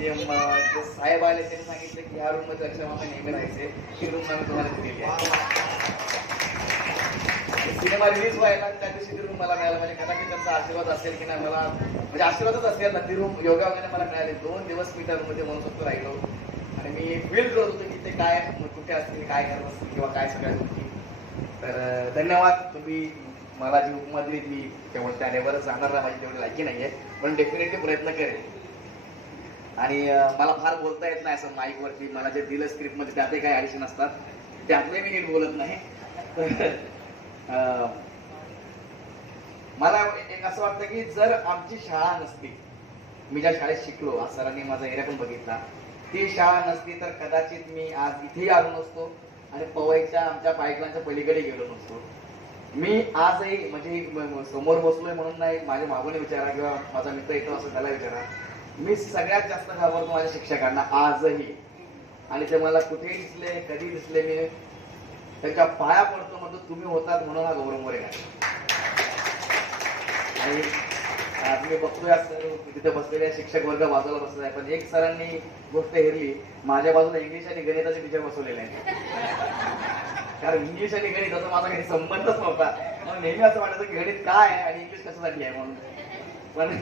ते साहेब आले त्यांनी सांगितलं की ह्या रूम मध्ये अक्षय मामा नेहमी राहायचे, ती रूम आम्ही तुम्हाला दिलेली आहे. सिनेमा रिलीज व्हायला त्या दिवशी ती रूम मला मिळाला, म्हणजे कदाचित त्यांचा आशीर्वाद असेल की नाही मला, म्हणजे आशीर्वादच असेल ना, ती रूम योगायोगाने मला मिळाली. 2 दिवस मी त्या रूम मध्ये म्हणू शकतो राहिलो आणि मी फील करत होतो की ते काय कुठे असतील, काय करत असतील किंवा काय सगळ्या गोष्टी. तर धन्यवाद, तुम्ही मला जी उपमा दिली मी तेवढं त्या लेवलच जाणार ना, माझी तेवढी लायकी नाहीये, पण डेफिनेटली प्रयत्न करेल. आणि मला फार बोलता येत नाही असं माईक वरती, मला जे दिलं स्क्रिप्ट मध्ये त्यातही काही ऍडिशन असतात, त्यातले मी नीट बोलत नाही. मला एक असं वाटतं की जर आमची शाळा नसती, मी ज्या शाळेत शिकलो, आज सरांनी माझा एरिया पण बघितला, ती शाळा नसती तर कदाचित मी आज इथेही आलो नसतो आणि पवईच्या आमच्या पाईपलाईनच्या पलीकडे गेलो नसतो. मी आजही म्हणजे समोर बसलोय म्हणून नाही, माझ्या मागून विचारा किंवा माझा मित्र येतो असं त्याला विचारा, मी सगळ्यात जास्त घाबरतो माझ्या शिक्षकांना आजही. आणि ते मला कुठेही दिसले, कधी दिसले, मी त्यांच्या पाया पडतो, म्हणतो तुम्ही होतात म्हणून हा गौरव मोरे काय. आणि तुम्ही बघतोय तिथे बसलेले शिक्षक वर्ग बाजूला बसलेला आहे, पण एक सरांनी गोष्ट हेरली, माझ्या बाजूला इंग्लिश आणि गणिताचे टीचर बसवलेले आहे. कारण इंग्लिश आणि गणिताचा माझा काही संबंधच नव्हता. मला नेहमी असं वाटायचं की गणित काय आहे आणि इंग्लिश कशासाठी आहे म्हणून. पण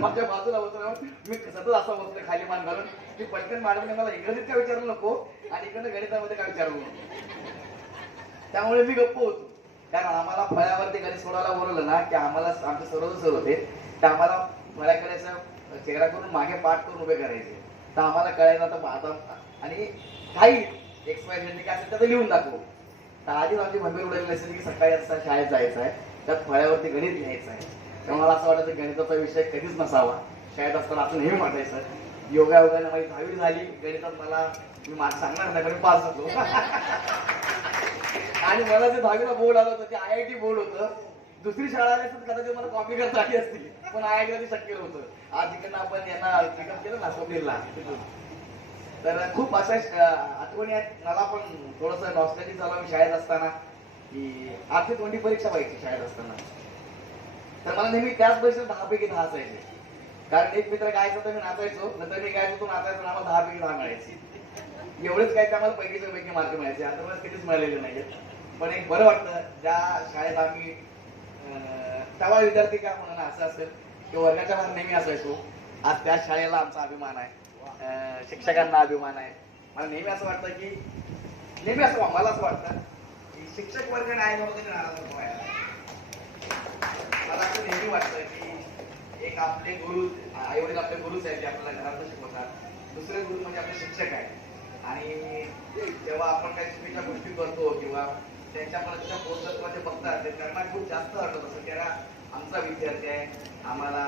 माझ्या बाजूला बसलो, मी सतत असं बसलो खाली मान घालून की पटकन मॅडमने मला इंग्रजीत काय विचारलं नको आणि इकडनं गणितामध्ये काय विचारलं नको. त्यामुळे मी गप्प होतो. कारण आम्हाला फळ्यावरती गणित सोडायला बोलवलं ना की आम्हाला आमचे सर्वच सर होते, ते आम्हाला फळ्याकडे असं चेहरा करून मागे पाठ करून उभे करायचे. तर आम्हाला कळायचं आता आणि काही एक्सपायरी काय असेल तर लिहून दाखवू. तर आधीच आमची भंबीर उडलेली असेल की सकाळी असता शाळेत जायचं आहे, त्यात फळ्यावरती गणित लिहायचं आहे. त्यामुळे मला असं वाटायचं गणिताचा विषय कधीच नसावा. शाळेत असताना असं नेहमी वाटायचं. योगायोगाने माझी 10वी झाली, गणितात मला मी मार्क सांगणार नाही पण पास होतो. आणि मला जे 10वीला बोर्ड आलं होतं ते IIT बोर्ड होतं. दुसरी शाळा आली असत कदाचित मला कॉपी करता आली असती, पण IIT मध्ये शक्य नव्हतं. आज तिकडनं आपण यांना पिकअप केलं ना स्वप्नीलला, तर खूप अशा आठवणी आहेत. मला पण थोडंसं नॉस्टॅल्जिक झालं मी शाळेत असताना, की आठवी तोंडी परीक्षा व्हायची शाळेत असताना. तर मला नेहमी त्याच परीक्षेत 10 पैकी 10 असायचे. कारण एक मित्र गायचं तर मी नाचायचो, नंतर मी गायचो तो नाचायचो, आम्हाला 10 पैकी 10 मिळायचे. एवढेच काय त्यामध्ये पैकीच्या पैकी मार्क मिळायचे, आता कधीच मिळालेले नाहीये. पण एक बरं वाटतं ज्या शाळेत आम्ही तेव्हा विद्यार्थी का म्हणून असं असेल की वर्गाच्या बाहेर नेहमी असायचो. आज त्या शाळेला आमचा अभिमान आहे, शिक्षकांना अभिमान आहे. मला नेहमी असं वाटतं की नेहमी असं मला असं वाटतं की शिक्षक वर्ग नाही वगैरे नाराज नको व्हायला. मला असं नेहमी वाटतं की एक आपले गुरु, आई वडील आपले गुरुच आहेत, ते आपल्याला घरात शिकवतात. दुसरे गुरु म्हणजे आपले शिक्षक आहेत. आणि जेव्हा आपण काही चुकीच्या गोष्टी करतो किंवा त्यांच्यापर्यंत पोहोचत किंवा ते बघतात, ते त्यांना खूप जास्त वाटत असं त्याला आमचा विद्यार्थी आहे, आम्हाला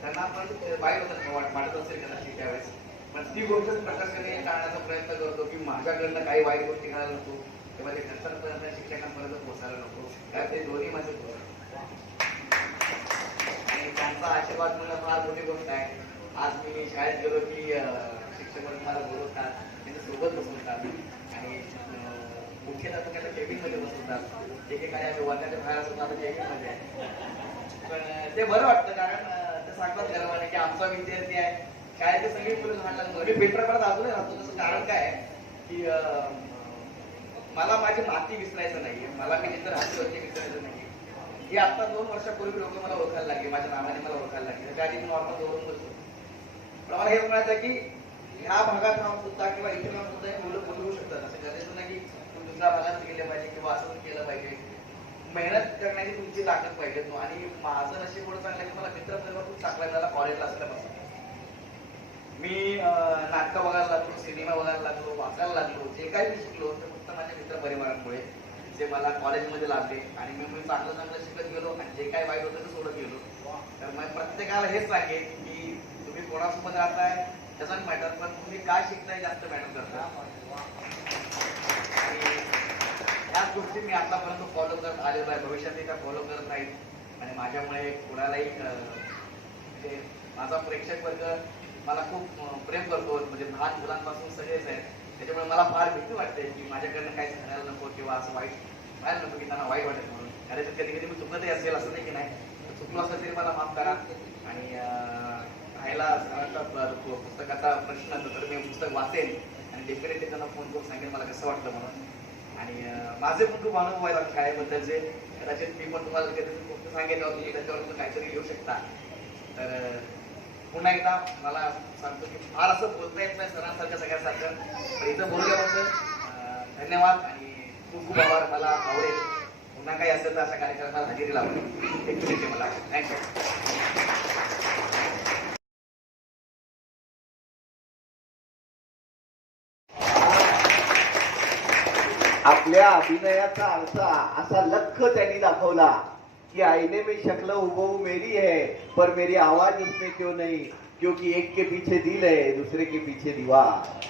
त्यांना पण वाईट वाटत असेल कदाचित त्यावेळेस. पण ती गोष्ट प्रकाशाने टाळण्याचा प्रयत्न करतो की माझ्याकडनं काही वाईट गोष्टी करायला नको किंवा ते घरच्यांपर्यंत शिक्षकांपर्यंत पोहोचायला नको. कारण ते दोन्ही माझे आणि त्यांचा आशीर्वाद मला फार मोठी गोष्ट आहे. आज मी शाळेत गेलो की शिक्षक मला बोलवतात, त्यांच्या सोबत बसवतात आणि मुख्याध्यापकाला केबिन मध्ये बसवतात. एकेकाने आम्ही वर्गाच्या बाहेर असतो, आता केबिन मध्ये आहे. पण ते बरं वाटतं कारण ते सांगतात गर्वाने की आमचा विद्यार्थी आहे. शाळेचे सगळे मुलं लहान लहान मी पेट्रोपाडात अजूनही राहतो. त्याचं कारण काय आहे की मला माझी माती विसरायचं नाहीये, मला मी जिथं राहतो ते विसरायचं नाहीये. ही आता 2 वर्षापूर्वी लोक मला ओळखायला लागले, माझ्या नावाने मला ओळखायला लागले. त्याच्या आधी मी नॉर्मल दोन बसतो. पण मला हेच म्हणायचं की ह्या भागात राहून सुद्धा किंवा इथे राहून सुद्धा मुलं बोलवू शकतात. असं गरजेचं नाही की दुसऱ्या भागात गेले पाहिजे किंवा असं केलं पाहिजे. मेहनत करण्याची तुमची ताकद पाहिजे. आणि माझं नशीब एवढं चांगलं की मला मित्र खूप चांगला मिळाला कॉलेजला असल्यापासून. मी नाटकं बघायला लागलो, सिनेमा बघायला लागलो, वाचायला लागलो. जे काही मी शिकलो ते फक्त माझ्या मित्र परिवारांमुळे, जे मला कॉलेजमध्ये लागले. आणि मी चांगलं चांगलं शिकत गेलो आणि जे काही वाईट होतं ते सोडत गेलो. तर मग प्रत्येकाला हेच सांगेन की तुम्ही कोणासोबत राहताय त्याचा मॅटर, पण तुम्ही काय शिकताय जास्त मॅटर करता. आणि याच गोष्टी मी आतापर्यंत फॉलो करत आलेलो आहे, भविष्यातही त्या फॉलो करत राहील. आणि माझ्यामुळे कुणालाही म्हणजे माझा प्रेक्षक वर्ग मला खूप प्रेम करतो, म्हणजे लहान मुलांपासून सगळेच आहेत. त्याच्यामुळे मला फार भीती वाटते की माझ्याकडनं काही सांगायला नको किंवा असं वाईट व्हायला नको की त्यांना वाईट वाटेल म्हणून. कारण कधी कधी मी चुकतही असेल, असं नाही की नाही, चुकलो असेल तरी मला माफ करा. आणि राहायला पुस्तकाचा प्रश्न तर मी पुस्तक वाचेन आणि डेफिनेटली त्यांना फोन करून सांगेन मला कसं वाटलं म्हणून. आणि माझे पण खूप अनुभव आहेत शाळेबद्दलचे. कदाचित मी पण तुम्हाला गोष्ट सांगेन तुम्ही त्याच्यावर काहीतरी घेऊ शकता. तर पुन्हा एकदा मला सांगतो की फार असं बोलता येत नाही सरांसारखं सगळ्यांसारखं, पण इथं बोलल्याबद्दल धन्यवाद आणि खूप खूप आभार. मला आवडेल पुन्हा काही असेल तर अशा कार्यक्रमाला हजेरी लावली मला. थँक्यू. आपल्या अभिनयाचा आरसा असा लख त्यांनी दाखवला कि आईने में शक्ल हुबहू मेरी है पर मेरी आवाज उसमें क्यों नहीं, क्योंकि एक के पीछे दिल है दूसरे के पीछे दीवार.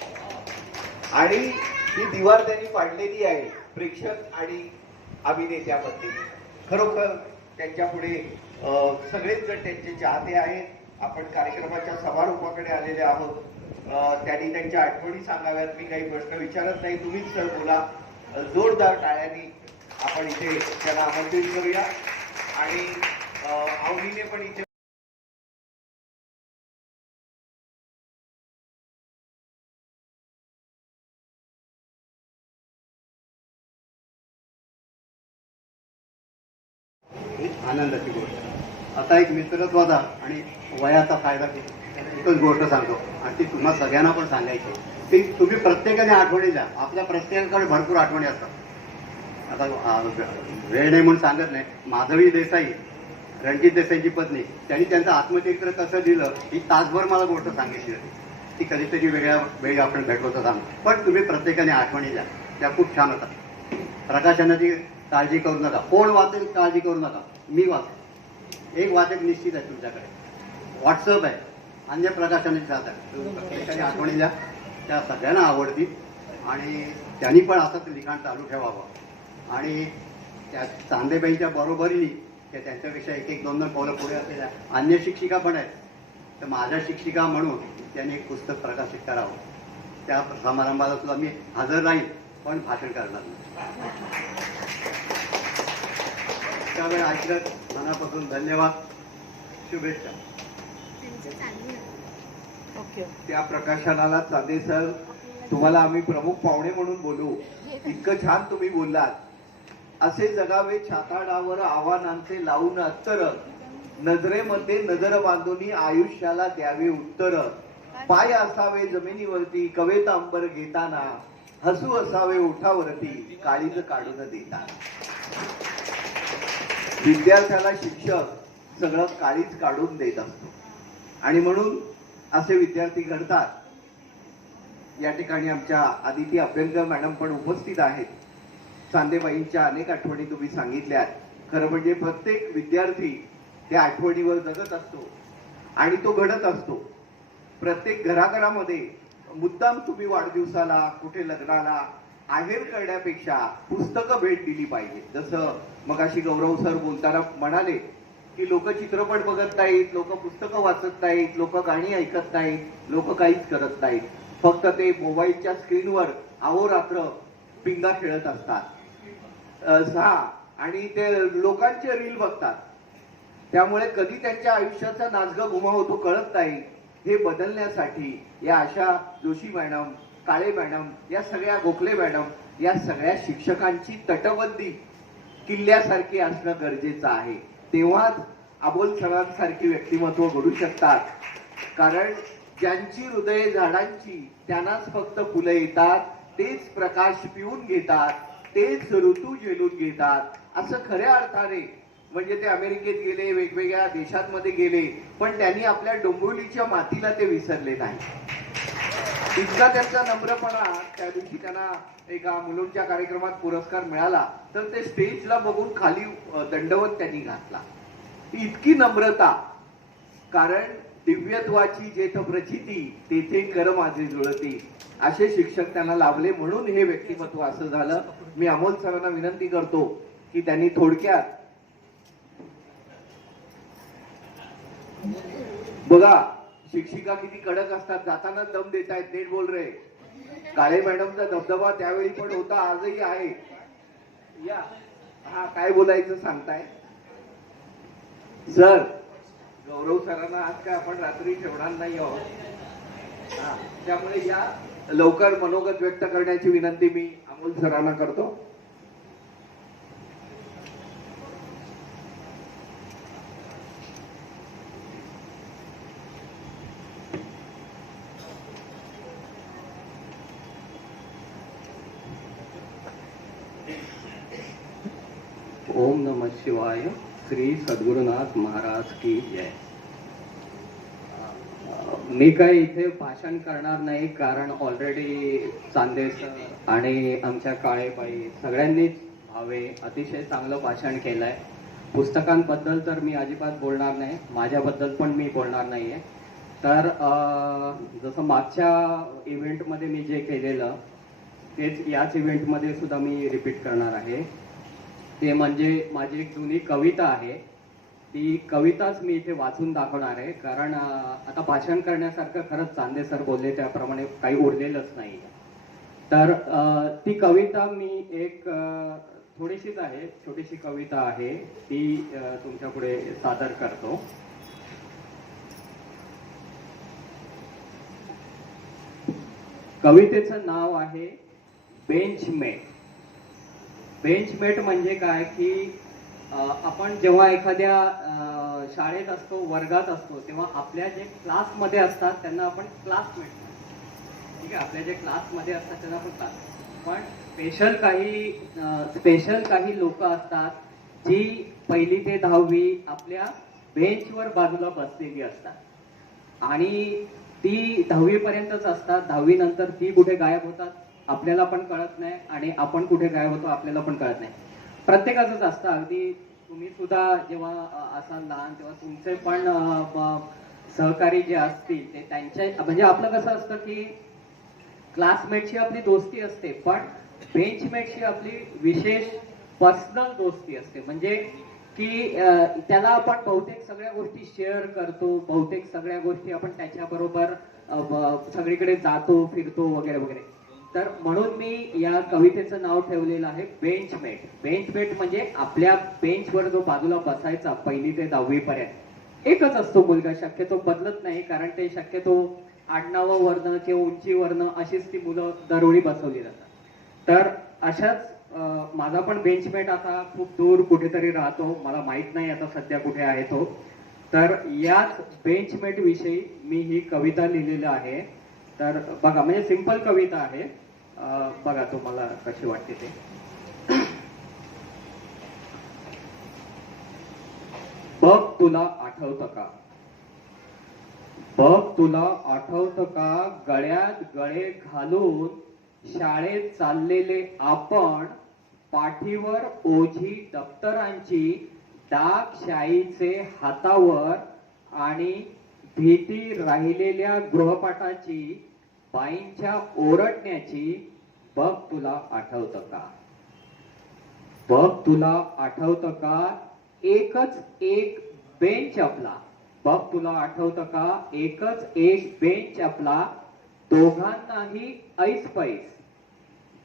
आणि ही दीवार त्यांनी पाडलेली आहे प्रेक्षक आणि अभिनेत्यामध्ये. खरोखर त्यांच्या पुढे सगळेच जण त्यांचे चाहते आहेत. आपण कार्यक्रमाच्या समारोपाकडे आलेले आहोत. त्यांनी त्यांच्या आठवणी सांगाव्यात. मी काही प्रश्न विचारत नाही, तुम्हीच सर बोला. जोरदार टाळ्यांनी आपण इथे त्यांना आमंत्रित करूया. आणि आवडीने पण इथे आनंदाची गोष्ट. आता एक मित्रत्वाचा आणि वयाचा फायदा एकच गोष्ट सांगतो आणि ती तुम्हा सगळ्यांना पण सांगायची. ती तुम्ही प्रत्येकाने आठवणी द्या. आपल्या प्रत्येकाकडे भरपूर आठवणी असतात. आता वेळ नाही म्हणून सांगत नाही. माधवी देसाई, रणजित देसाईची पत्नी, त्यांनी त्यांचं आत्मचरित्र कसं दिलं ही तासभर मला गोष्ट सांगितली होती. ती कधीतरी वेगळ्या वेळी आपण भेटलो तर सांगतो. पण तुम्ही प्रत्येकाने आठवणी द्या, त्या खूप छान होतात. प्रकाशनाची काळजी करू नका. कोण वाचेल काळजी करू नका, मी वाचेन. एक वाचक निश्चित आहे तुमच्याकडे. व्हॉट्सअप आहे, अन्य प्रकाशनाची साथ आहे. प्रत्येकाने आठवणी द्या, त्या सगळ्यांना आवडतील आणि त्यांनी पण असंच लिखाण चालू ठेवावं. आणि त्या चांदेबाईंच्या बरोबरीने त्या त्यांच्यापेक्षा एक एक दोन दोन पावलं पुढे असलेल्या अन्य शिक्षिका पण आहेत. तर माझ्या शिक्षिका म्हणून त्यांनी एक पुस्तक प्रकाशित करावं. त्या समारंभाला सुद्धा मी हजर राहील, पण भाषण करणार नाही. त्यावेळी ऐकत मनापासून धन्यवाद, शुभेच्छा. त्या प्रकाशनाला चांदे सर तुम्हाला आम्ही प्रमुख पाहुणे म्हणून बोलू. इतकं छान तुम्ही बोललात. असे जगावे छाताडावर आव्हानांचे लावून अत्तर, नजरेमध्ये नजर बांधून आयुष्याला द्यावे उत्तर. पाय असावे जमिनीवरती कवेत अंबर घेताना, हसू असावे ओठावरती काळीज काढून देताना. विद्यार्थ्याला शिक्षक सगळं काळीज काढून देत असतो आणि म्हणून असे विद्यार्थी घडतात. या ठिकाणी आमच्या आदिती अभ्यंकर मॅडम पण उपस्थित आहेत. चांदेबाईंच्या अनेक आठवणी तुम्ही सांगितल्यात. खरं म्हणजे प्रत्येक विद्यार्थी त्या आठवणीवर जगत असतो आणि तो घडत असतो. प्रत्येक घराघरामध्ये मुद्दाम तुम्ही वाढदिवसाला कुठे लग्नाला आहेर करण्यापेक्षा पुस्तकं भेट दिली पाहिजे. जसं मगाशी गौरव सर बोलताना म्हणाले की लोक चित्रपट बघत नाहीत, लोक पुस्तकं वाचत नाहीत, लोक गाणी ऐकत नाहीत, लोक काहीच करत नाहीत. फक्त ते मोबाईलच्या स्क्रीनवर अहोरात्र पिंगा खेळत असतात आणि ते लोकांचे रील बघतात. त्यामुळे कधी त्यांच्या आयुष्याचा नाचगा घुमा होतो कळत नाही. हे बदलण्यासाठी या आशा जोशी मॅडम, काळे मॅडम, या सगळ्या गोखले मॅडम, या सगळ्या शिक्षकांची तटबंदी किल्ल्यासारखी असणं गरजेचं आहे. तेव्हाच अबोल सरांसारखी व्यक्तिमत्व घडू शकतात. कारण ज्यांची हृदय झाडांची त्यांनाच फक्त फुलं येतात, तेच प्रकाश पिऊन घेतात, तेच ऋतू झेलून घेतात. असं खऱ्या अर्थाने म्हणजे ते अमेरिकेत गेले, वेगवेगळ्या देशांमध्ये गेले, पण त्यांनी आपल्या डोंबिवलीच्या मातीला ते विसरले नाही. इतका त्यांचा नम्रपणा. त्या दिवशी त्यांना एका मुलांच्या कार्यक्रमात पुरस्कार मिळाला तर ते स्टेजला बघून खाली दंडवत त्यांनी घातला. इतकी नम्रता. कारण दिव्यत्वाची जेथ प्रचिती तेथे कर माझे जुळती. असे शिक्षक त्यांना लाभले म्हणून हे व्यक्तिमत्व असं झालं. मी अमोल सरांना विनंती करतो की त्यांनी थोडक्यात बघा शिक्षिका किती कडक असतात, जाताना दम देत आहेत. नीट बोल रे. काळे मॅडमचा दबदबा त्यावेळी पण होता, आजही आहे. या हा काय बोलायचं सांगताय सर? गौरव सरांना आज काय आपण रात्री ठेवणार नाही आहोत. त्यामुळे या लवकर मनोगत व्यक्त करण्याची विनंती मी अमोल सरांना करतो. ओम नमः शिवाय. श्री सद्गुरुनाथ महाराज की जय. मी काय इथे भाषण करणार नाही, कारण ऑलरेडी चांदेस आणि आमच्या काळेबाई सगळ्यांनीच भावे अतिशय चांगलं भाषण केलंय. पुस्तकांबद्दल तर मी अजिबात बोलणार नाही, माझ्याबद्दल पण मी बोलणार नाहीये. तर जसं मागच्या इव्हेंटमध्ये मी जे केलेलं तेच याच इव्हेंटमध्ये सुद्धा मी रिपीट करणार आहे. ते म्हणजे माझी एक जुनी कविता आहे. ती कविताच मी इथे वाचून दाखवणार आहे, कारण आता भाषण करण्यासारखं खरंच चांदे सर बोलले त्याप्रमाणे काही उरलेलंच नाही. तर ती कविता मी एक थोडीशीच आहे, छोटीशी कविता आहे, ती तुमच्या पुढे सादर करतो. कवितेचं नाव आहे बेंचमेट. बेंचमेट म्हणजे काय की आपण जेव्हा एखाद्या शाळेत असतो, वर्गात असतो, तेव्हा आपल्या जे क्लासमध्ये असतात त्यांना आपण क्लासमेट म्हणतो. ठीक आहे, आपल्या जे क्लासमध्ये असतात त्यांना आपण क्लास. पण स्पेशल काही लोक असतात जी 1ली ते 10वी आपल्या बेंचवर बाजूला बसलेली असतात आणि ती 10वी पर्यंतच असतात. 10वी नंतर ती कुठे गायब होतात आपल्याला पण कळत नाही आणि आपण कुठे गायब होतो आपल्याला पण कळत नाही. प्रत्येकाचंच असतं. अगदी तुम्ही सुद्धा जेव्हा असाल लहान तेव्हा तुमचे पण सहकारी जे असतील ते त्यांच्या म्हणजे आपलं कसं असतं की क्लासमेटशी आपली दोस्ती असते, पण बेंचमेटशी आपली विशेष पर्सनल दोस्ती असते. म्हणजे की त्याला आपण बहुतेक सगळ्या गोष्टी शेअर करतो, बहुतेक सगळ्या गोष्टी आपण त्याच्याबरोबर सगळीकडे जातो, फिरतो वगैरे वगैरे. तर म्हणून मी या कवितेचं नाव ठेवलेलं आहे बेंचमेट. बेंचमेट म्हणजे आपल्या बेंचवर जो बाजूला बसायचा 1ली ते 10वी पर्यंत एकच असतो मुलगा, शक्यतो बदलत नाही, कारण ते शक्यतो आडनावावरनं किंवा उंचीवरनं अशीच ती मुलं दरवेळी बसवली जातात. तर अशाच माझा पण बेंचमेट आता खूप दूर कुठेतरी राहतो, मला माहित नाही आता सध्या कुठे आहे तो. तर याच बेंचमेट विषयी मी ही कविता लिहिलेली आहे. तर बघा, म्हणजे सिंपल कविता आहे, बघा तुम्हाला कशी वाटते ते. बघ तुला आठवतं का, बघ तुला आठवतं का, गळ्यात गळे घालून शाळेत चाललेले आपण, पाठीवर ओझी दप्तरांची, डाक शाईचे हातावर आणि भीती राहिलेल्या गृहपाठाची, बाईंच्या ओरडण्याची. बघ तुला आठवतं का, बघ तुला आठवतं का, एकच एक बेंच आपला. बघ तुला आठवतं का, एकच एक बेंच आपला, दोघांनाही ऐसपैस.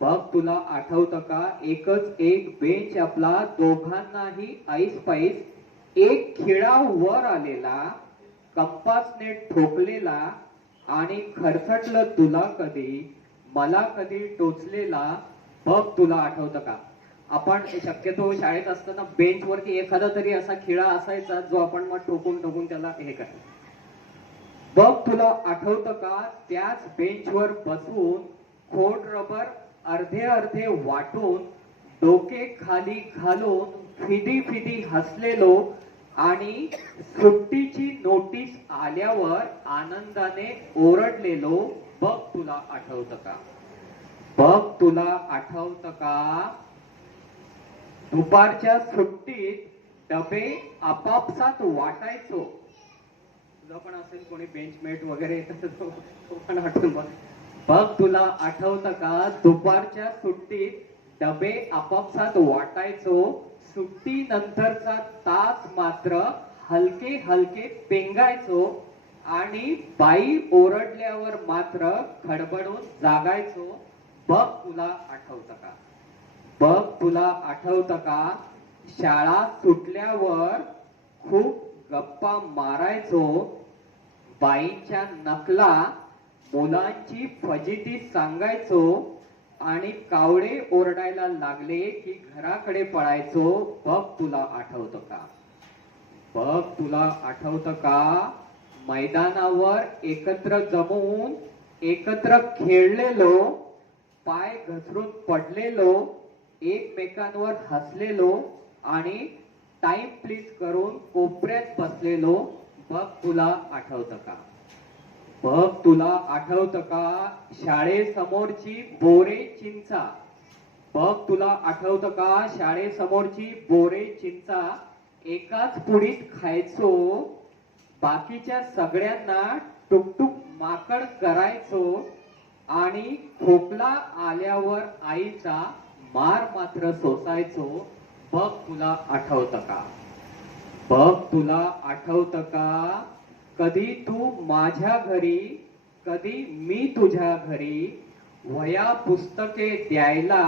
बघ तुला आठवतं का, एकच एक बेंच आपला, दोघांनाही ऐसपैस. एक खिळा वर आलेला, कंपासने ठोकलेला आणि खरचटलं तुला कधी, मला कधी टोचलेला. बघ तुला आठवतं का. आपण शक्यतो शाळेत असताना बेंचवरती एखादा तरी असा खिळा असायचा जो आपण मग ठोकून ठोकून त्याला हे करायचं. बघ तुला आठवतं का, त्याच बेंचवर बसून खोड रबर अर्धे अर्धे वाटून, डोके खाली घालून फिदी फिदी हसलेलो आणि सुट्टीची नोटीस आल्यावर आनंदाने ओरडलेलो. बघ तुला आठवतं का, बघ तुला आठवतं का, दुपारच्या सुट्टीत डबे आपापसात वाटायचो. तुला पण असेल कोणी बेंचमेट वगैरे तो पण आठवून बघ. बघ तुला आठवतं का, दुपारच्या सुट्टीत डबे आपापसात वाटायचो. सुट्टी नंतरचा तास मात्र हलके हलके पेंगायचो आणि बाई ओरडल्यावर मात्र खडबडून जागायचो. बघ तुला आठवतं का, बघ तुला आठवतं का, शाळा सुटल्यावर खूप गप्पा मारायचो, बाईंच्या नकला मुलांची फजिती सांगायचो आणि कावळे ओरडायला लागले की घराकडे पळायचो. बघ तुला आठवतं का? बघ तुला आठवतं का? मैदानावर एकत्र जमून एकत्र खेळलेलो, पाय घसरून पडलेलो, एकमेकांवर हसलेलो आणि टाइम प्लीज करून कोपऱ्यात बसलेलो. बघ तुला आठवतं का? बघ तुला आठवतं का? शाळेसमोरची बोरे चिंचा. बघ तुला आठवतं का? शाळेसमोरची बोरे चिंचा एकाच पुडीत खायचो, बाकीच्या सगळ्यांना टुकटुक माकड करायचो आणि खोकला आल्यावर आईचा मार मात्र सोसायचो. बघ तुला आठवतं का? बघ तुला आठवतं का? कधी तू माझ्या घरी, कधी मी तुझ्या घरी, वह्या पुस्तके द्यायला,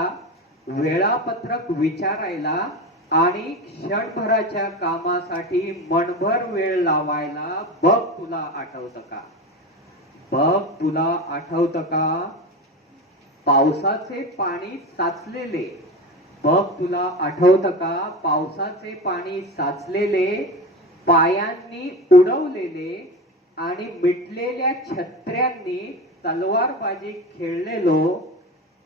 वेळापत्रक विचारायला आणि क्षणभराच्या कामासाठी मनभर वेळ लावायला. बघ तुला आठवतं का? बघ तुला आठवतं का? पावसाचे पाणी साचलेले. बघ तुला आठवतं का? पावसाचे पाणी साचलेले, पायांनी उडवलेले आणि मिटलेल्या छत्र्यांनी तलवारबाजी खेळलेलो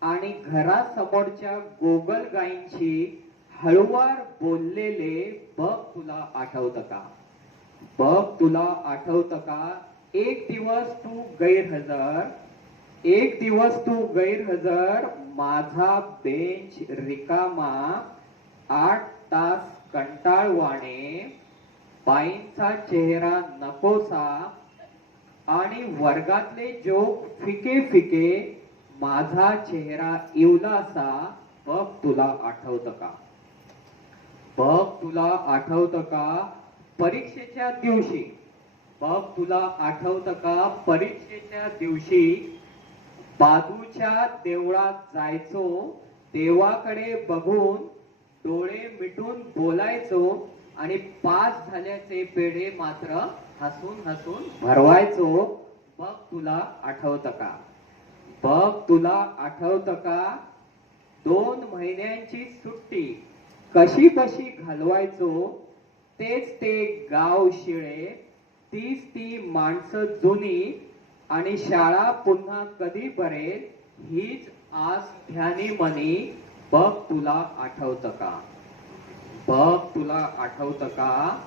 आणि घरासमोरच्या गोगलगाईंची हळुवार बोललेले. बघ तुला आठवतं का? बघ तुला आठवतं का? एक दिवस तू गैरहजर, एक दिवस तू गैरहजर, माझा बेंच रिकामा, 8 तास कंटाळवाणे, बाईंचा चेहरा नकोसा आणि वर्गातले जोक फिके फिके, माझा चेहरा इवलासा. बघ तुला आठवतं का? बघ तुला आठवतं का? परीक्षेच्या दिवशी. बघ तुला आठवतं का? परीक्षेच्या दिवशी बाजूच्या देवळात जायचो, देवाकडे बघून डोळे मिटून बोलायचो आणि पास झाल्याचे पेढे मात्र हसून हसून भरवायचो. बघ तुला आठवतं का? बघ तुला आठवतं का? 2 महिन्यांची सुट्टी कशी कशी घालवायचो, तेच ते गाव शिळे, तीच ती माणसं जुनी आणि शाळा पुन्हा कधी भरेल हीच आस ध्यानी मनी. बघ तुला आठवतं का? बघ तुला आठवतं का?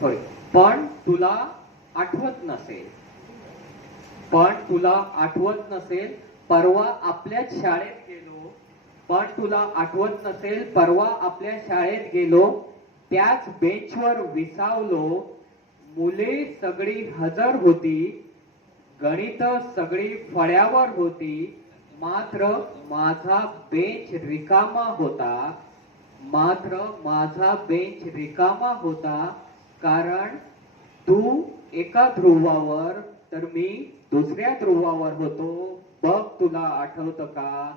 सॉरी, पण तुला आठवत नसेल, पण तुला आठवत नसेल, परवा आपल्याच शाळेत गेलो, पण तुला आठवत नसेल, परवा आपल्या शाळेत गेलो, त्याच बेंचवर विसावलो, मुले सगळी हजर होती, गणित सगळी फळ्यावर होती, मात्र माझा बेंच रिकामा होता, मात्र माझा बेंच रिकामा होता, कारण तू एका ध्रुवावर तर मी दुसऱ्या ध्रुवावर होतो. बघ तुला आठवतं का?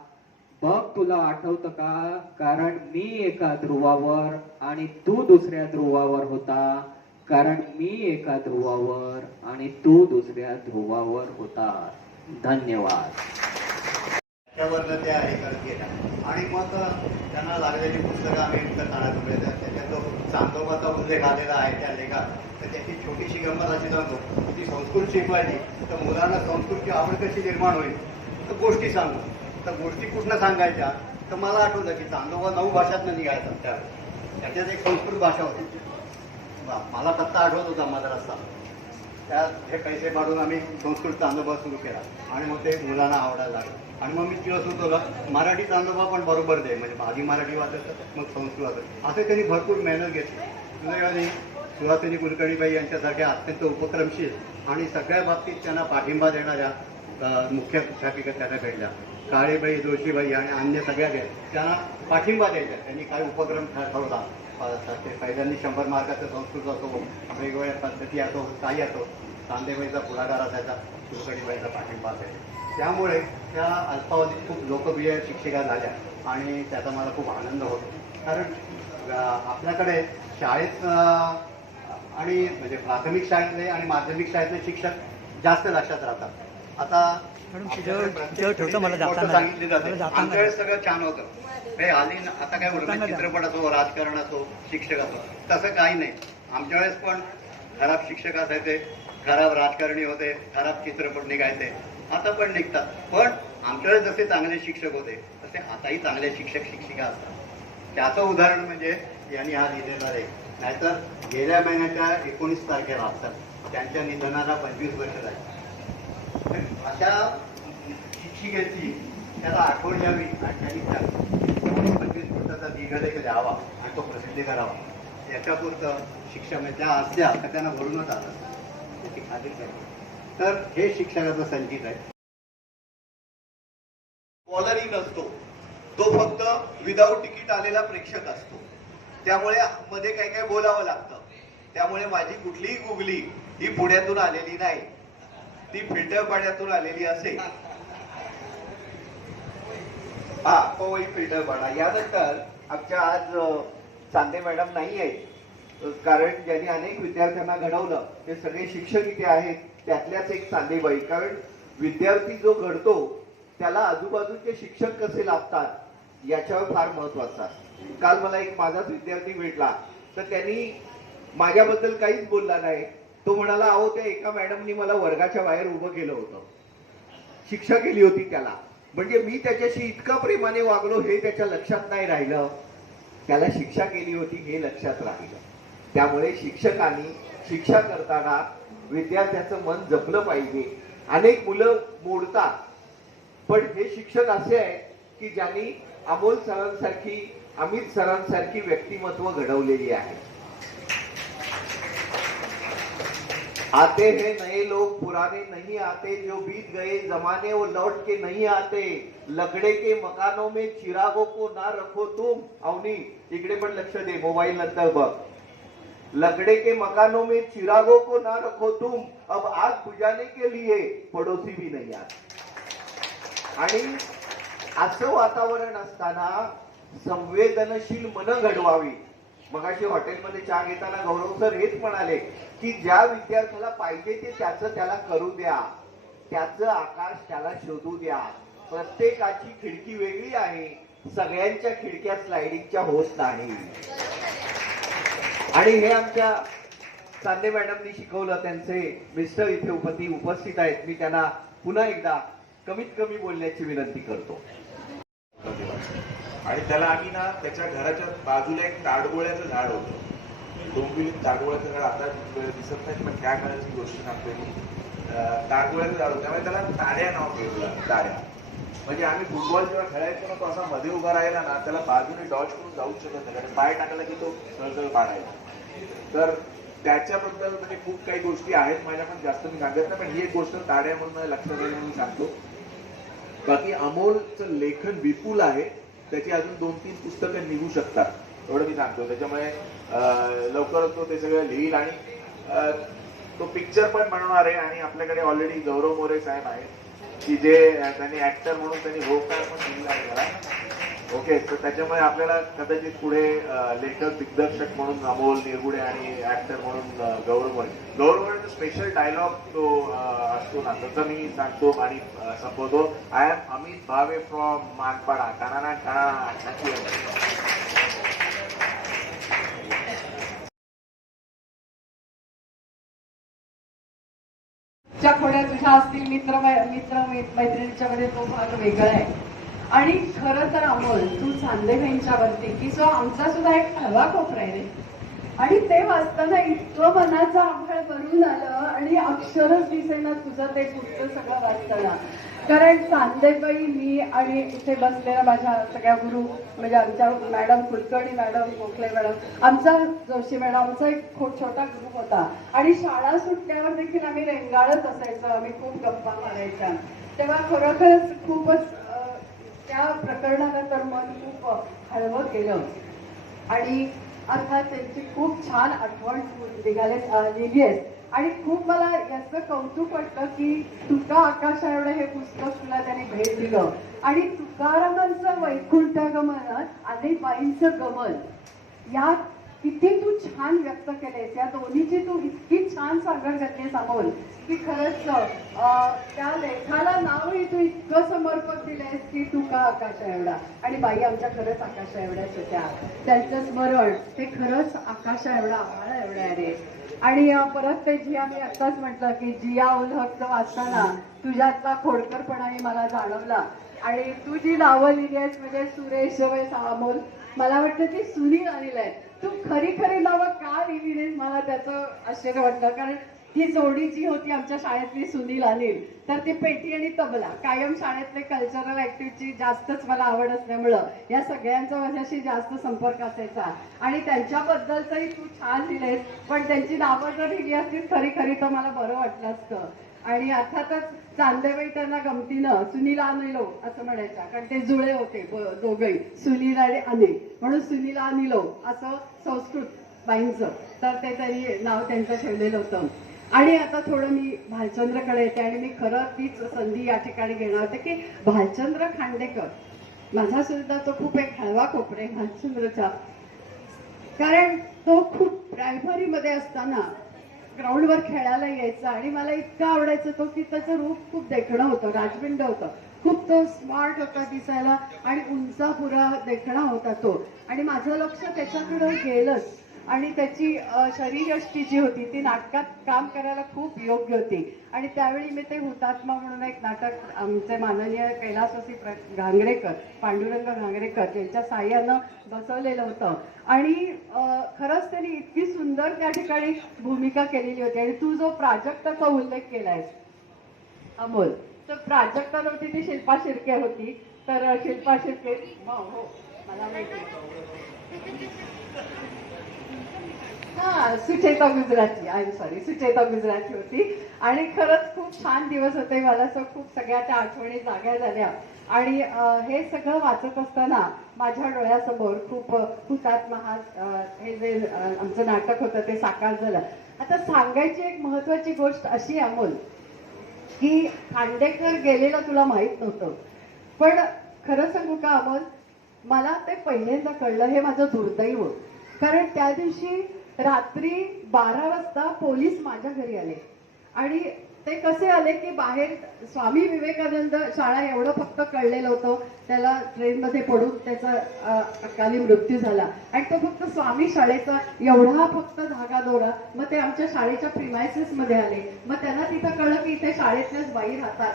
बघ तुला आठवतं का? कारण मी एका ध्रुवावर आणि तू दुसऱ्या ध्रुवावर होता, कारण मी एका ध्रुवावर आणि तू दुसऱ्या ध्रुवावर होता. धन्यवाद. त्यावरनं त्या हे करत गेल्या आणि मग त्यांना लागलेली पुस्तकं आम्ही विकत आणत होते. त्याच्यात तो चांदोबाचा उल्लेख आलेला आहे त्या लेखात. तर त्याची छोटीशी गंमत अशी सांगतो की संस्कृत शिकवायची तर मुलांना संस्कृतची आवड कशी निर्माण होईल, तर गोष्टी सांगू. तर गोष्टी कुठनं सांगायच्या, तर मला आठवतं की चांदोबा 9 भाषातनं निघायचा. त्याच्यात एक संस्कृत भाषा होती. मला पत्ता आठवत होता मद्रासचा. त्यात हे पैसे पाडून आम्ही संस्कृत चांदोबा सुरू केला आणि मग ते मुलांना आवडायला लागलं. आणि मग मी तिला सुचवलं मराठी चांदोबा पण बरोबर दे, म्हणजे आधी मराठी वाचायचं मग संस्कृत वाचायचं. असं त्यांनी भरपूर मेहनत घेतली. सुदैवाने सुहासिनी कुलकर्णीबाई यांच्यासारख्या अत्यंत उपक्रमशील आणि सगळ्या बाबतीत त्यांना पाठिंबा देणाऱ्या मुख्याध्यापिका त्यांना भेटल्या. काळेबाई, जोशीबाई आणि अन्य सगळ्या त्यांना पाठिंबा द्यायचा. त्यांनी काय उपक्रम ठरवला. पहिल्यांनी 100 मार्काचं संस्कृत असो, वेगवेगळ्या पद्धती असो, काही असो, चांदेबाईचा पुढाकार असायचा, कुलकर्णीबाईचा पाठिंबा असायचा. त्यामुळे त्या अल्पावधीत खूप लोकप्रिय शिक्षिका झाल्या आणि त्याचा मला खूप आनंद होतो. कारण आपल्याकडे शाळेत आणि म्हणजे प्राथमिक शाळेतले आणि माध्यमिक शाळेतले शिक्षक जास्त लक्षात राहतात. आता सांगितली जाते आमच्या वेळेस सगळं छान होतं. हे आली आता काय होतं चित्रपट असो, राजकारण असो, शिक्षक असो, तसं काही नाही. आमच्या वेळेस पण खराब शिक्षक असायचे, खराब राजकारणी होते, खराब चित्रपट निघायचे, आता पण निघतात. पण आमच्या वेळेस जसे चांगले शिक्षक होते तसे आताही चांगले शिक्षक शिक्षिका असतात. त्याचं उदाहरण म्हणजे यांनी हा लिहिलेला आहे. नाहीतर गेल्या महिन्याच्या 19 तारखेला असतात त्यांच्या निधनाला 25 वर्ष झाली. अशा शिक्षिकेची त्याला आठवण यावी आणि त्यांनी 25 मिनिटाचा दीर्घलेख द्यावा आणि तो प्रसिद्ध करावा. याच्यापुरतं शिक्षण त्या असल्या तर त्यांना भरूनच आलं त्याची खात्री करावी. तर हे शिक्षकाचं संचित आहे. बॉलरही नसतो, तो फक्त विदाऊट तिकीट आलेला प्रेक्षक असतो. त्यामुळे मध्ये काही काही बोलावं लागतं. त्यामुळे माझी कुठलीही गुगली ही पुण्यातून आलेली नाही, ती फिल्टरपाड्यातून आलेली असेल. हा पवई फिल्टरपाडा. यानंतर आमच्या आज चांदे मॅडम नाही आहेत, कारण ज्यांनी अनेक विद्यार्थ्यांना घडवलं ते सगळे शिक्षक इथे आहेत. त्यातल्याच एक चांदेबाई. कारण विद्यार्थी जो घडतो त्याला आजूबाजूचे शिक्षक कसे लाभतात याच्यावर फार महत्वाचं असतं. काल मला एक माझाच विद्यार्थी भेटला, तर त्यांनी माझ्याबद्दल काहीच बोलला नाही. तो म्हणाला, अहो त्या एका मॅडमनी मला वर्गाच्या बाहेर उभं केलं होतं, शिक्षा केली होती त्याला. म्हणजे मी त्याच्याशी इतका प्रेमाने वागलो हे त्याच्या लक्षात नाही राहिलं, त्याला शिक्षा केली होती हे लक्षात राहिलं. त्यामुळे शिक्षकांनी शिक्षा करताना विद्यार्थ्याचं मन जपलं पाहिजे. अनेक मुलं मोडतात, पण हे शिक्षक असे आहेत की ज्यांनी अमोल सरांसारखी, अमित सरांसारखी व्यक्तिमत्व घडवलेली आहे. आते हैं नए लोग पुराने नहीं आते, जो बीत गए जमाने वो लौट के नहीं आते, लकड़े के मकानों में चिरागों को ना रखो तुम. अवनी इकडे पण लक्ष दे, मोबाईल नंतर बघ. लकड़े के मकानों में चिरागों को ना रखो तुम, अब आग बुझाने के लिए पड़ोसी भी नहीं आते. आणि असं वातावरण असताना संवेदनशील मन घडवावी. मगाशी हॉटेलमध्ये चहा घेताना गौरव सर हेच म्हणाले की ज्या विद्यार्थ्याला पाहिजे ते त्याचं त्याला करू द्या, त्याचं आकाश त्याला शोधू द्या. प्रत्येकाची खिडकी वेगळी आहे, सगळ्यांच्या खिडक्या स्लायडिंगच्या होत नाही. आणि हे आमच्या चांदे मॅडमनी शिकवलं. त्यांचे मिस्टर इथे उपस्थित आहेत. मी त्यांना पुन्हा एकदा कमीत कमी बोलण्याची विनंती करतो. आणि त्याला आम्ही ना त्याच्या घराच्या बाजूला एक ताडगोळ्याचं झाड होतं. डोंबिवलीत ताडगोळ्याचं झाड आता दिसत नाही, पण त्या काळाची गोष्ट सांगतोय मी. ताडगोळ्याचं झाड होतं, त्यामुळे त्याला ताड्या नाव ठेवलं. ताड्या म्हणजे आम्ही फुटबॉल जेव्हा खेळायचो ना, तो असा मध्ये उभा राहिला ना, त्याला बाजूने डॉच करून जाऊच शकत नाही, कारण पाय टाकला की तो सहज पाडायचा. तर त्याच्याबद्दल म्हणजे खूप काही गोष्टी आहेत माझ्या, पण जास्त मी सांगत नाही. पण ही एक गोष्ट ताड्या म्हणून लक्षात येईल म्हणून सांगतो. बाकी अमोलचं लेखन विपुल आहे, त्याची अजून 2-3 पुस्तकं निघू शकतात एवढं मी सांगतो. त्याच्यामुळे लवकरच तो ते सगळं लिहिल आणि तो पिक्चर पण बनवणार आहे. आणि आपल्याकडे ऑलरेडी गौरव मोरे साहेब आहेत की जे त्यांनी ऍक्टर म्हणून त्यांनी होकार पण दिला आहे मला. ओके, तर त्याच्यामुळे आपल्याला कदाचित पुढे लेखक दिग्दर्शक म्हणून अमोल निरगुडे आणि ऍक्टर म्हणून गौरव मोरे स्पेशल डायलॉग तो असतो ना, तसं मी सांगतो आणि संबोधतो. I am Amit Bhave from Manpada. काना खोड्या तुझ्या असतील मित्र मैत्रिणीच्या मध्ये तो भाग वेगळा आहे. आणि खरं तर अमोल, तू चांदेबाईंच्यावरती की जो आमचा सुद्धा एक हवा कोपरा आहे रे, आणि ते वाचताना इतकं मनाचं आभाळ भरून आलं आणि अक्षरच दिसेना तुझं ते पुस्तक सगळं वाचताना. कारण चांदेबाई, मी आणि इथे बसलेल्या माझ्या सगळ्या गुरु म्हणजे आमच्या madam Kulkarni madam, Gokhale madam, आमचा जोशी मॅडम, आमचा एक खूप छोटा ग्रुप होता. आणि शाळा सुटल्यावर देखील आम्ही रेंगाळत असायचो, आम्ही खूप गप्पा मारायच्या. तेव्हा खरोखरच खूपच त्या प्रकरणाला तर मन खूप हळवं केलं. आणि अर्थात त्यांची खूप छान आठवण लिहिली आहेस. आणि खूप मला याचं कौतुक वाटतं की तुका आकाशा एवढं हे पुस्तक तुला त्यांनी भेट दिलं. आणि तुकारामांचं वैकुंठ गमन आणि बाईंचं गमन, या किती तू छान व्यक्त केलेस, या दोन्हीची तू इतकी छान सांगड घातलीस अमोल, की खरंच त्या लेखाला नावही तू इतकं समर्पक दिलंयस की तू का आकाशा एवढा. आणि बाई आमच्या खरंच आकाशा एवढ्याच होत्या. त्यांचं स्मरण ते खरंच आकाशा एवढा आम्हाला एवढ्या रे. आणि परत ते जिया, मी आत्ताच म्हटलं की जिया उल हकचं वाचताना तुझ्यातला खोडकरपणाही मला जाणवला. आणि तू जी नावं लिहिली आहेस म्हणजे सुरेश अमोल, मला वाटतं ती सुनील अनिल आहे. तू खरी खरी नावं का लिहिली नाहीस मला त्याचं आश्चर्य वाटलं. कारण ही जोडी जी होती आमच्या शाळेतली सुनील अनिल, तर ती पेटी आणि तबला कायम शाळेतले कल्चरल ऍक्टिव्हिटी जास्तच मला आवड असल्यामुळं या सगळ्यांचा माझ्याशी जास्त संपर्क असायचा. आणि त्यांच्याबद्दलचंही तू छान लिहिलेस, पण त्यांची नावं जर लिहिली असतील खरी खरी तर मला बरं वाटलं असतं. आणि अर्थातच चांदेबाई त्यांना गमतीनं सुनील अनिलो असं म्हणायच्या, कारण ते जुळे होते दोघंही, सुनील आणि अनिल, म्हणून सुनील अनिलो असं संस्कृत बाईंचं, तर ते त्यांनी नाव त्यांचं ठेवलेलं होतं. आणि आता थोडं मी भालचंद्रकडे येते. आणि मी खरं तीच संधी या ठिकाणी घेणार होते की भालचंद्र खांडेकर माझा सुद्धा तो खूप एक हळवा कोपरे भालचंद्रचा. कारण तो खूप प्रायमरीमध्ये असताना ग्राउंडवर खेळायला यायचा आणि मला इतकं आवडायचं तो की त्याचं रूप खूप देखणं होतं, राजबिंड होतं, खूप तो स्मार्ट होता दिसायला आणि उंचा पुरा देखणा होता तो. आणि माझं लक्ष त्याच्याकडे गेलंच. आणि त्याची शरीरयष्टी जी होती ती नाटकात काम करायला खूप योग्य होती. आणि त्यावेळी मी ते हुतात्मा म्हणून एक नाटक आमचे माननीय कैलासवासी घांगरेकर, पांडुरंग घांगरेकर यांच्या साह्यानं बसवलेलं होतं. आणि खरंच त्यांनी इतकी सुंदर त्या ठिकाणी भूमिका केलेली होती. आणि तू जो प्राजक्ताचा उल्लेख केलायस अमोल, तर प्राजक्ता नव्हती ती शिल्पा शिर्के होती. तर शिल्पा शिर्के हो मला माहिती, हा Sucheta Gujarati, I am sorry, Sucheta Gujarati होती. आणि खरंच खूप छान दिवस होते. मला असं खूप सगळ्या त्या आठवणी जाग्या झाल्या. आणि हे सगळं वाचत असताना माझ्या डोळ्यासमोर खूप हुतात्मा हे जे आमचं नाटक होतं ते साकार झालं. आता सांगायची एक महत्वाची गोष्ट अशी अमोल, की खांडेकर गेलेलं तुला माहित नव्हतं, पण खरं सांगू का अमोल, मला ते पहिल्यांदा कळलं, हे माझं दुर्दैव. कारण त्या दिवशी रात्री 12 वाजता पोलीस माझ्या घरी आले. आणि ते कसे आले की बाहेर स्वामी विवेकानंद शाळा एवढं फक्त कळलेलं होतं, त्याला ट्रेनमध्ये पडून त्याचा अकाली मृत्यू झाला. आणि तो फक्त स्वामी शाळेचा एवढा फक्त धागा दोरा. मग ते आमच्या शाळेच्या प्रिमायसेस मध्ये आले. मग त्यांना तिथं कळलं की इथे शाळेतल्याच बाई राहतात,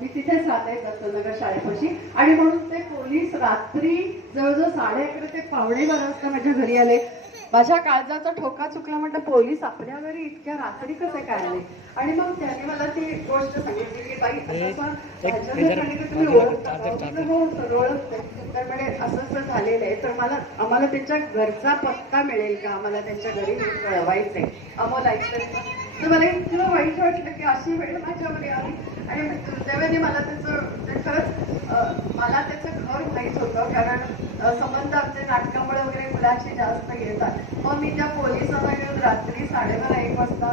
मी तिथेच राहते दत्तनगर शाळेपाशी. आणि म्हणून ते पोलीस रात्री जवळजवळ 11:30 ते 11:45 वाजता माझ्या घरी आले. माझ्या काळजाचा ठोका चुकला, म्हटलं पोलीस आपल्या घरी इतक्या रात्री कसे काय आले. आणि मग त्यांनी मला ती गोष्ट सांगितली की बाई तुम्ही ओळखता, हो सर ओळखते. तर म्हणे असं झालेलं आहे, तर आम्हाला त्यांच्या घरचा पत्ता मिळेल का, आम्हाला त्यांच्या घरी कळवायचंय. आम्हाला ऐकतं. तर मला इतकं वाईट वाटलं की अशी वेळ माझ्यामध्ये आली. आणि दुर्दैवाने मला त्याचं खरंच मला त्याचं घर माहीत होतं, कारण संबंध आमचे नाटकामुळे वगैरे मुलांशी जास्त येतात. मग मी त्या पोलिसांना घेऊन रात्री 12:30-1 वाजता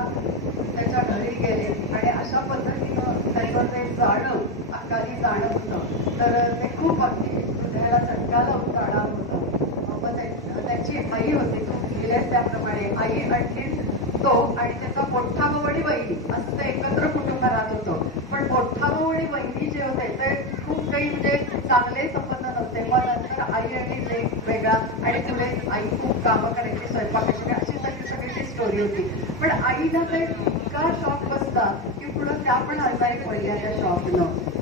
त्याच्या घरी गेले. आणि अशा पद्धतीनं त्याचं ते जाणं, अकाली जाणं होतं, तर ते खूप अगदी हृदयाला चटका लावून जाणार होतं. मग त्याची आई होती, तू गेल्यास त्याप्रमाणे आई, आणखी तो आणि त्याचा मोठा भाऊ आणि बहिणी असं ते एकत्र कुटुंब राहत होतं. पण मोठा भाऊ आणि बहिणी जे होते ते खूप काही म्हणजे चांगले संबंध नव्हते. मग नंतर आई आणि लेक वेगळा, आणि पुढे आई खूप कामं करायची, स्वयंपाकाची, अशी सगळी ती स्टोरी होती. पण आईला ते इतका शॉक बसला की पुढं त्या पण आजारी पडल्या त्या शॉकनं.